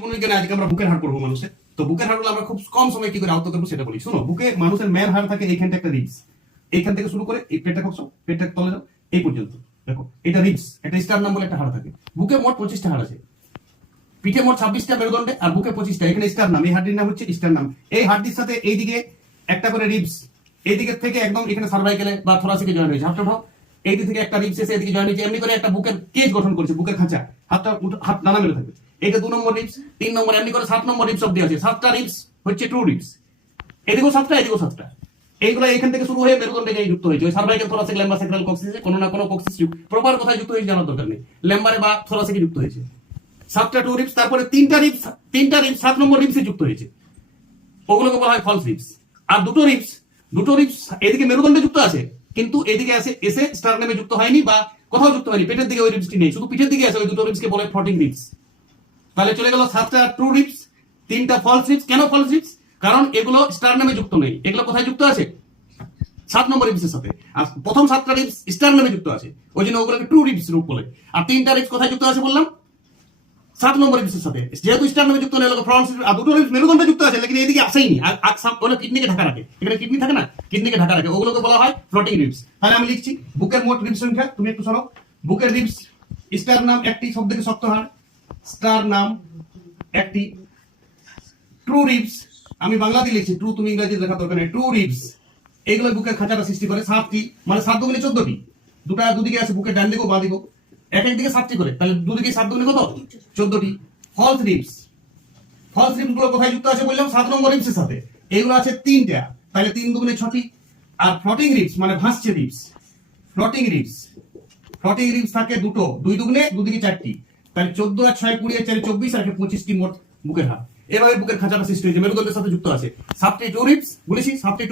জীবনবিজ্ঞানে আজকে আমরা বুকের হাড় করবো মানুষের। তো বুকের হাড়গুলো আমরা খুব কম সময় কি করে আহত করবো সেটা বলি। শোনো, বুকে মানুষের মেয়ের হাড় থাকে এইখানটা একটা রিবস, এইখান থেকে শুরু করে এই পেটটা খোঁজো, পেটটা তলে যাও এই পর্যন্ত। দেখো এটা রিবস, একটা স্টারনাম বলে একটা হাড় থাকে। বুকে মোট 25টা হাড় আছে, পিঠে মোট 26টা মেরুদণ্ডে, আর বুকে 25টা। এখানে স্টারনাম, এই হাড়টির নাম হচ্ছে স্টারনাম। এই হাড়টির সাথে এইদিকে একটা করে রিবস, এইদিকে থেকে একদম এখানে সার্ভাইকেলে বা থোরাসিকে জয়েন হয়েছে। হাতটা উঠাও, এই দিক থেকে একটা রিবস এসে এদিকে জয়েন হয়েছে, এমনি করে একটা বুকের কেজ গঠন করেছে, বুকের খাঁচা। হাত ডানা মেলে থাকবে। এটা 2 নম্বর রিবস, 3 নম্বর, এমনি করে 7 নম্বর রিবস অব্দি আছে। 7টা রিবস হচ্ছে ট্রু রিবস, এদিকেও 7টা এদিকেও 7টা। এইগুলো এখান থেকে শুরু হয়ে মেরুদণ্ডে গিয়ে যুক্ত হয়েছে। ওই সার্ভাইকেল, থোরাসিক, ল্যাম্বার, স্যাক্রাল, কক্সিসে কোনো না কোনো কক্সিস প্রপার কোথায় যুক্ত হয়েছে জানার দরকার নেই, ল্যাম্বারে বা থোরাসিকে যুক্ত হয়েছে। 7টা ট্রু রিবস, তারপরে 3টা রিবস 7 নম্বর রিবসে যুক্ত হয়েছে, ওগুলোকে বলা হয় ফলস রিবস। আর দুটো রিবস এদিকে মেরুদণ্ডে যুক্ত আছে, কিন্তু এদিকে এসে স্টারনামে যুক্ত হয়নি বা কোথাও যুক্ত হয়নি। পেটের দিকে ওই রিবসটি নেই, শুধু পিঠের দিকে আছে। ওই দুটো রিবসকে বলে ফ্লোটিং রিবস। তাহলে চলে গেল 7টা ট্রু রিবস, 3টা ফলস রিবস। কেন ফলস রিবস? কারণ এগুলো স্টারনামে যুক্ত নেই। এগুলো কোথায় যুক্ত আছে? 7 নম্বর রিবসের সাথে। আর প্রথম 7টা রিবস স্টারনামে যুক্ত আছে, ওই জন্য ওগুলোকে ট্রু রিবস রূপ বলে। আর 3টা রিবস কোথায় যুক্ত আছে বললাম? 7 নম্বর রিবসের সাথে। যেহেতু স্টারনামে যুক্ত নেই, ফ্রন্ট আর দুটো রিবস মেরুদণ্ডে যুক্ত আছে, লেকিন এদিকে আসেইনি। আর ওগুলো কিডনিকে ঢাকা রাখে। এখানে কিডনি থাকে না, কিডনিকে ঢাকা রাখে, ওগুলোকে বলা হয় ফ্লোটিং রিবস। তাহলে আমি লিখছি বুকের মোট রিবস সংখ্যা, তুমি একটু সরো। বুকের রিবস, স্টারনাম একটি, সব থেকে শক্ত হাড়, স্টারনাম একটি। ট্রু রিবস, আমি বাংলাতে লিখছি, ট্রু তুমি ইংরেজি লেখা দরকার নেই। ট্রু রিবস এইগুলো বুকের খাঁচাটা সৃষ্টি করে 7টি, মানে 7 দুগুণে 14টি। দুটা দুদিকে আছে, বুকের ডান দিকে বাঁ দিকে এক দিকে 7টি করে, তাহলে দুদিকে 7 দুগুণে কত? 14টি। ফলস রিবস গুলো কোথায় যুক্ত আছে বললাম? 7 নম্বর রিবসের সাথে। এইগুলো আছে 3টা, তাহলে 3 দুগুণে 6টি। আর ফ্লোটিং রিবস মানে ভাসছে রিবস, ফ্লোটিং রিবস থাকে দুটো, 2 দুগুণে দুদিকে 4টি, তাহলে 14 আর 6 20 আর 4 24 আর 25টি মোট বুকের হাড়। এভাবে বুকের খাঁচাটা সৃষ্টি হয়েছে, মেরুদণ্ডের সাথে যুক্ত আছে। 7টি ট্রু রিবস বলেছি, 7টি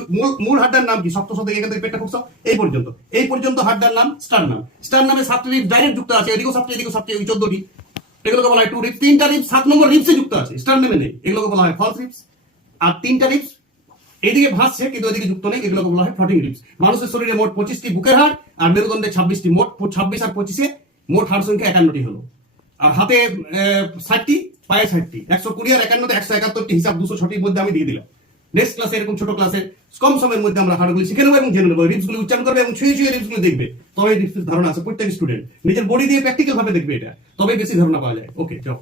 মূল হাড়টার নাম কি? শক্ত শব্দ, এখান থেকে পেটটা খুব এই পর্যন্ত হাড়টার নাম স্টারনাম। স্টারনামে 7টি রিবস ডাইরেক্ট যুক্ত আছে, এদিকেও 7টি এদিকেও 7টি, ওই 14টি। এগুলোকে বলা হয় ট্রু রিবস। 3টা রিবস 7 নম্বর রিবসে যুক্ত আছে, স্টারনামে নেই, এগুলোকে বলা হয় ফলস রিবস। আর 3টা রিবস এদিকে ভাসছে কিন্তু এদিকে যুক্ত নেই, এগুলোকে বলা হয় ফ্লোটিং রিবস। মানুষের শরীরে মোট 25টি বুকের হাড়, আর মেরুদণ্ডে 26টি। মোট 26 আর 25-এ মোট হাড় সংখ্যা 51টি হলো। আর হাতে 60টি, পায়ে 60টি, 120 আর 51 171টি হিসাব 206টির মধ্যে আমি দিয়ে দিলাম। নেক্সট ক্লাসে এরকম ছোট ক্লাসে কম সময়ের মধ্যে আমরা হাড়গুলি শিখে নেবো এবং জেনে নেবো। রিবসগুলো উচ্চারণ করবে এবং ছুঁয়ে রিবসগুলো দেখবে, তবে ধারণা আছে। প্রত্যেক স্টুডেন্ট নিজের বডি দিয়ে প্র্যাকটিক্যাল ভাবে দেখবে, এটা তবে বেশি ধারণা পাওয়া যায়। ওকে, চলো।